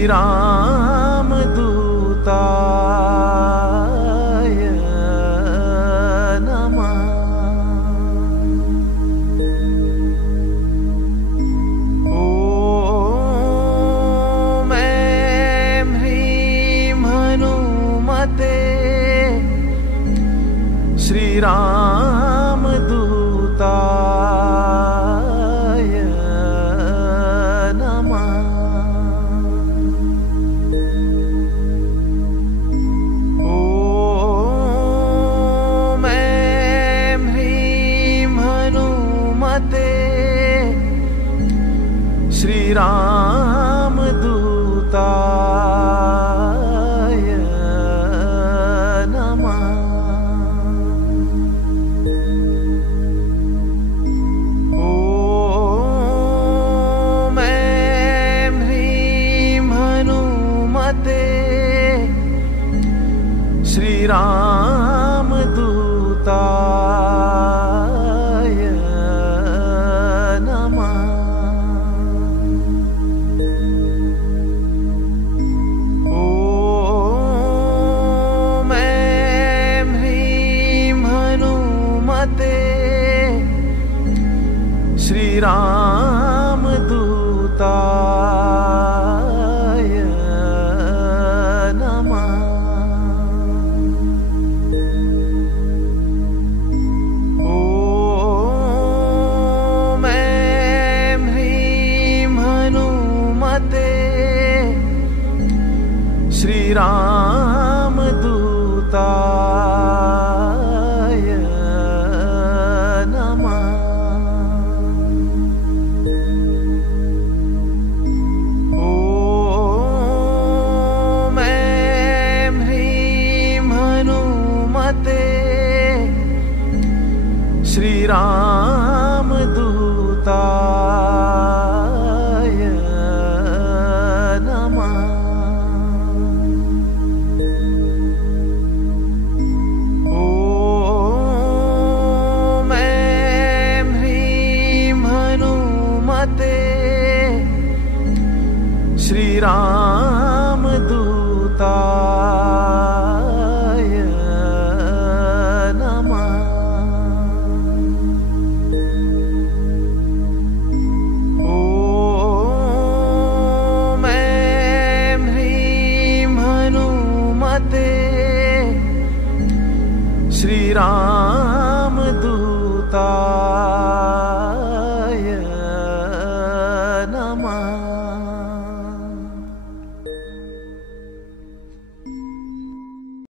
श्रीरामदूताय नमः। ॐ ऐं ह्रीं हनुमते श्रीरामदूताय नमः। ॐ ऐं ह्रीं हनुमते श्रीरामदूताय नमः। ॐ ऐं ह्रीं हनुमते श्रीरामदूताय नमः। ॐ ऐं ह्रीं हनुमते श्रीरामदूताय नमः। ॐ ऐं ह्रीं हनुमते श्रीरामदूताय नमः। ॐ ऐं ह्रीं हनुमते श्रीरामदूताय नमः। ॐ ऐं ह्रीं हनुमते श्रीरामदूताय नमः। ॐ ऐं ह्रीं हनुमते श्रीराम